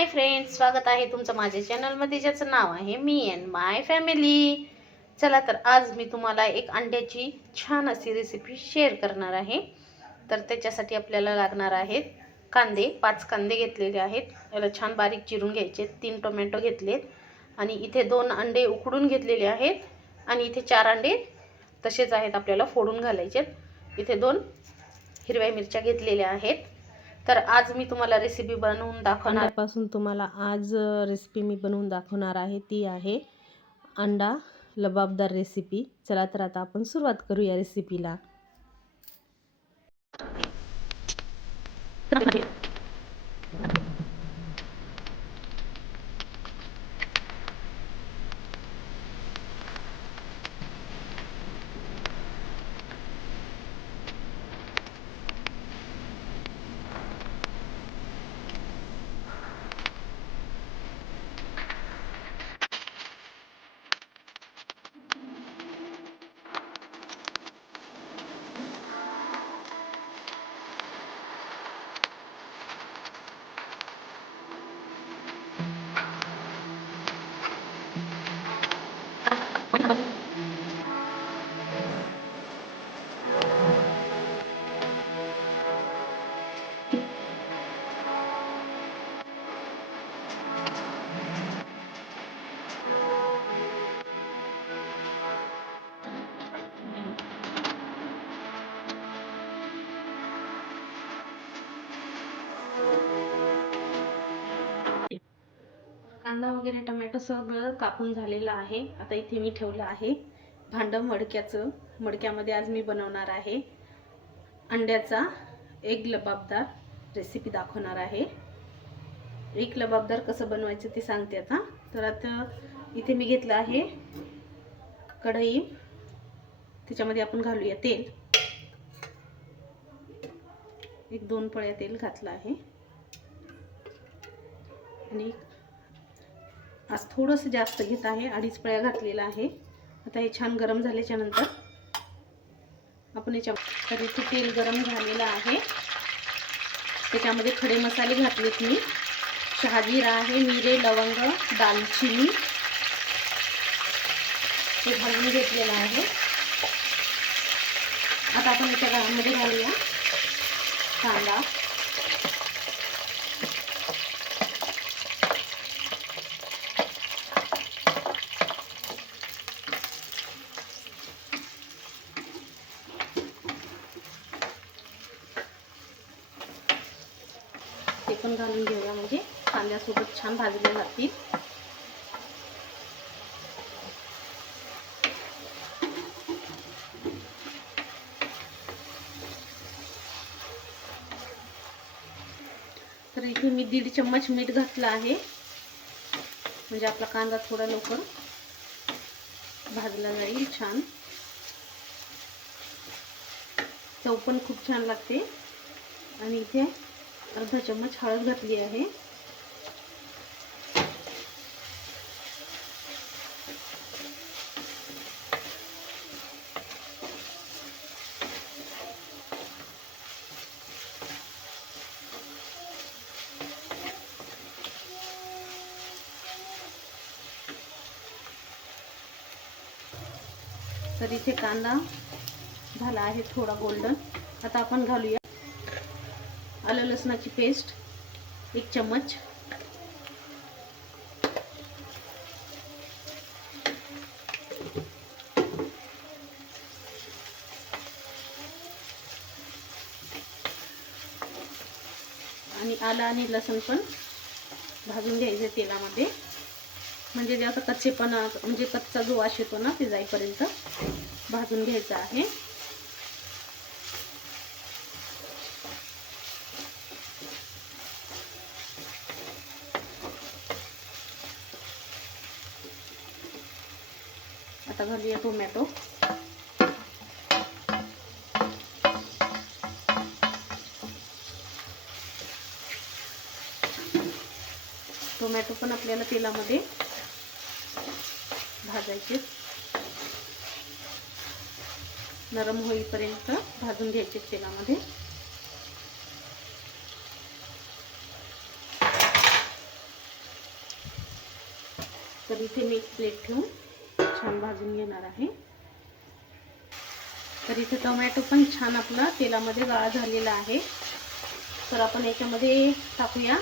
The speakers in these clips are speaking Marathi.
हाय फ्रेंड्स स्वागत आहे तुमचं माझ्या चॅनलमध्ये ज्याचं नाव आहे मी अँड माय फॅमिली चला तर आज मी तुम्हाला एक अंड्याची छान अशी रेसिपी शेअर करणार आहे. तर त्याच्यासाठी आपल्याला लागणार आहेत कांदे पाच कांदे घेतलेले आहेत. याला छान बारीक चिरून घ्यायचे तीन टोमॅटो घेतलेत. आणि इथे दोन अंडे उकडून घेतलेले आहेत. आणि इथे चार अंडे तसेच आहेत आपल्याला फोडून घालायचे इथे दोन हिरव्या मिरच्या घेतलेल्या आहेत. तर आज मी तुम्हाला रेसिपी बनवून दाखवणार. पासून तुम्हाला आज रेसिपी मी बनवून दाखवणार आहे. ती आहे अंडा लबाबदार रेसिपी चला तर आता आपण सुरुवात करू या रेसिपीला कांदा वगैरे टमॅटो सगळं कापून झालेलं आहे. आता इथे मी ठेवलं आहे. भांडं मडक्याचं. मडक्यामध्ये आज मी बनवणार आहे अंड्याचा एक लबाबदार रेसिपी दाखवणार आहे. एक लबाबदार कसं बनवायचं ते सांगते आता. तर आता इथे मी घेतलं आहे कढई. त्याच्यामध्ये आपण घालूया तेल. एक दोन पळ्या तेल घातलं आहे. आणि आज थोडंसं जास्त घेत आहे अडीच पळ्या घातलेला आहे. आता हे छान गरम झाल्याच्यानंतर आपण याच्या तर इथे तेल गरम झालेलं आहे. त्याच्यामध्ये खडे मसाले घातलेत मी. शहाजीरा आहे मिरे लवंग दालचिनी हे घालून घेतलेलं आहे. आता आपण याच्या घरामध्ये घालूया कांदा. पण घालून घेऊया. म्हणजे कांद्यासोबत छान भाजले जातील. तर इथे मी दीड चम्मच मीठ घातलं आहे. म्हणजे आपला कांदा थोडा लवकर भाजला जाईल छान. चव पण खूप छान लागते. आणि इथे अर्धा चम्मच हळद घातली आहे. तर इथे कांदा झाला आहे थोडा गोल्डन आता आपण घालूया आलं लसणाची पेस्ट एक चम्मच. आणि आलं आणि लसूण पण भाजून घ्यायचं तेलामध्ये. म्हणजे जे आता कच्चेपणा म्हणजे कच्चा जो वास येतो ना ते जाईपर्यंत भाजून घ्यायचा आहे. आता घालूया टोमॅटो टोमॅटो पण आपल्याला तेलामध्ये भाजायचे. नरम होईपर्यंत भाजून घ्यायचे तेलामध्ये. तर इथे मी एक प्लेट ठेवून भाजून घेणार आहे. तर इथे टोमॅटो पण छान आपला तेलामध्ये गाळा झालेला आहे. तर आपण याच्यामध्ये टाकूया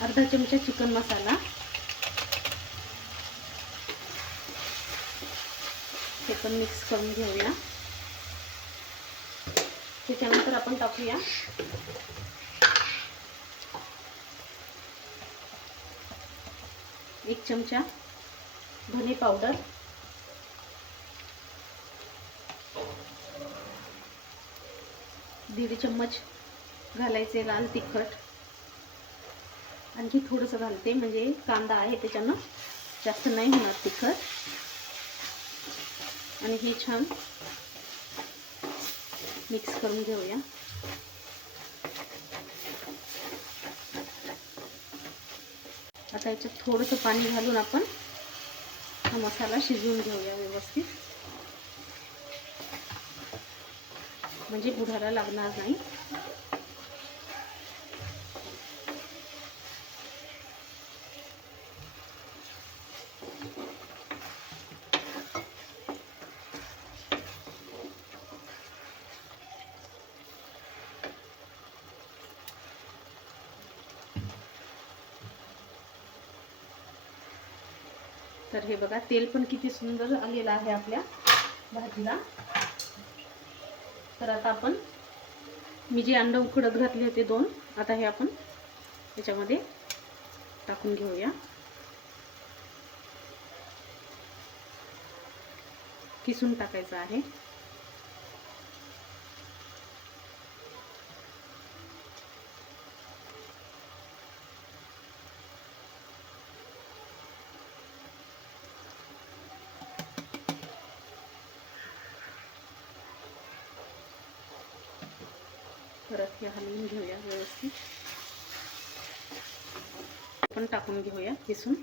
अर्धा चमचा चिकन मसाला. ते पण मिक्स करून घेऊया. त्याच्यानंतर आपण टाकूया एक चमचा धने पावडर. दीड चम्मच घालायचे लाल तिखट. आणखी थोडंसं घालते म्हणजे कांदा आहे त्याच्यानं. जास्त नाही होणार तिखट. आणि हे छान मिक्स करून घेऊया. आता याच्यात थोडंसं पाणी घालून आपण हा मसाला शिजवून घेऊया व्यवस्थित. म्हणजे बुडाला लागणार नाही. तर हे बघा तेल पण किती सुंदर आलेलं आहे आपल्या भाजीला. तर आता आपण मी जे अंड उकडत घातले होते दोन आता हे आपण याच्यामध्ये टाकून घेऊया. किसून टाकायचं आहे. परत हे हलवून घेऊया व्यवस्थित. पण टाकून घेऊया किसून.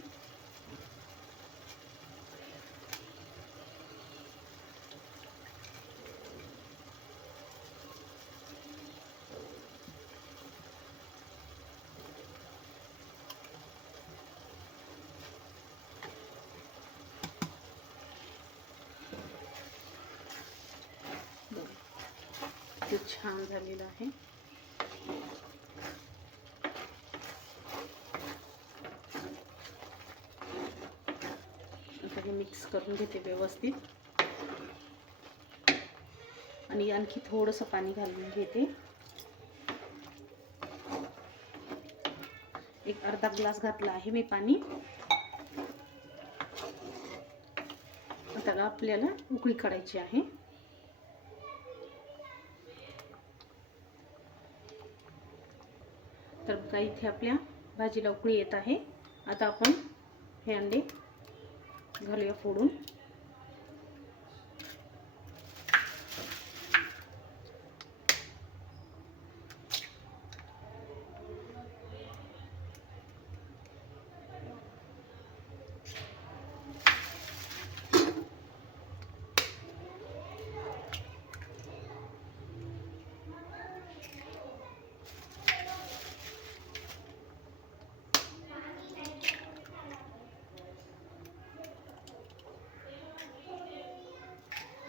किती छान झालेलं आहे. आता हे मिक्स करून घेते व्यवस्थित. आणि आणखी थोडंसं पाणी घालून घेते. एक अर्धा ग्लास घातला आहे मी पाणी. आता आपल्याला उकळी काढायची आहे. का बघा इथे आपल्या भाजीला उकळी येत आहे. आता आपण हे अंडे घालूया फोडून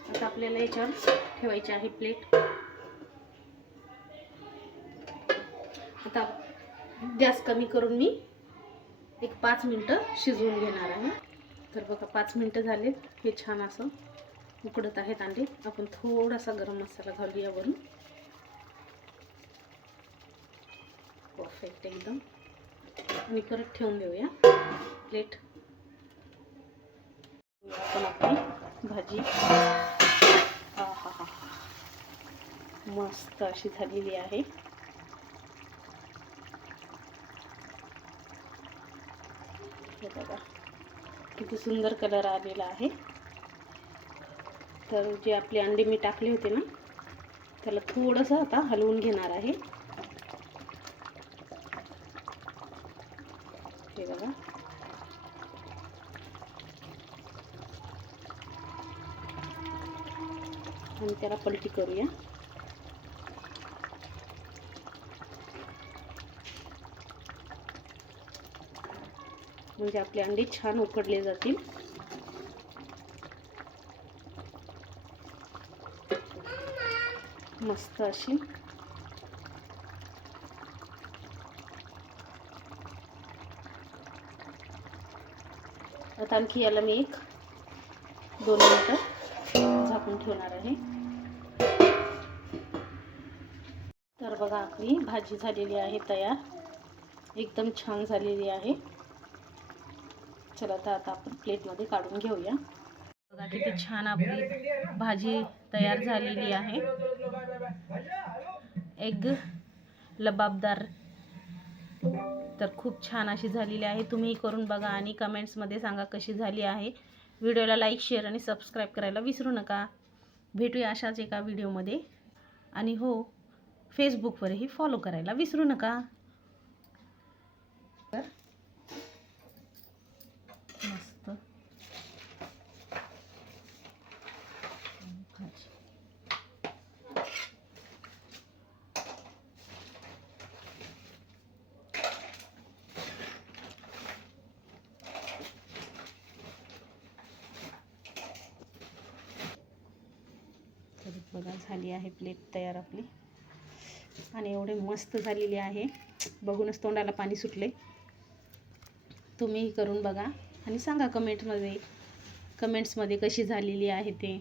आता आपल्याला याच्यावर ठेवायची आहे प्लेट आता गॅस कमी करून मी एक पाच मिनटं शिजवून घेणार आहे. तर बघा पाच मिनटं झाले. हे छान असं उकडत आहेत अंडे. आपण थोडासा गरम मसाला घालूया वरून परफेक्ट एकदम. आणि परत ठेवून देऊया प्लेट आपण आपली भाजी मस्त अशी झालेली आहे. हे बघा किती सुंदर कलर आलेला आहे. तर जे आपले अंडे मी टाकले होते ना त्याला थोडंसं आता हलवून घेणार आहे. हे बघा. आणि त्याला पलटी करूया. म्हणजे आपले अंडे छान उकडले जातील. मस्त अशी. आता आणखी याला मी एक दोन मिनटं झाकून ठेवणार आहे. तर बघा आपली भाजी झालेली आहे तयार. एकदम छान झालेली आहे. चला तर आता आपण प्लेटमध्ये काढून घेऊया. बघा किती छान आपली भाजी तयार झालेली आहे. एग लबाबदार. तर खूप छान अशी झालेली आहे. तुम्ही करून बघा आणि कमेंट्समध्ये सांगा कशी झाली आहे. व्हिडिओला लाईक शेअर आणि सबस्क्राईब करायला विसरू नका. भेटूया अशाच एका व्हिडिओमध्ये आणि हो फेसबुकवरही फॉलो करायला विसरू नका. तर मस्त भाजी तर बघा झाली आहे प्लेट तयार आपली. आणि एवढे मस्त झालेली आहे. बघूनच तोंडाला पाणी सुटले तुम्हीही करून बघा. आणि सांगा कमेंटमध्ये कमेंट्समध्ये कशी झालेली आहे ते.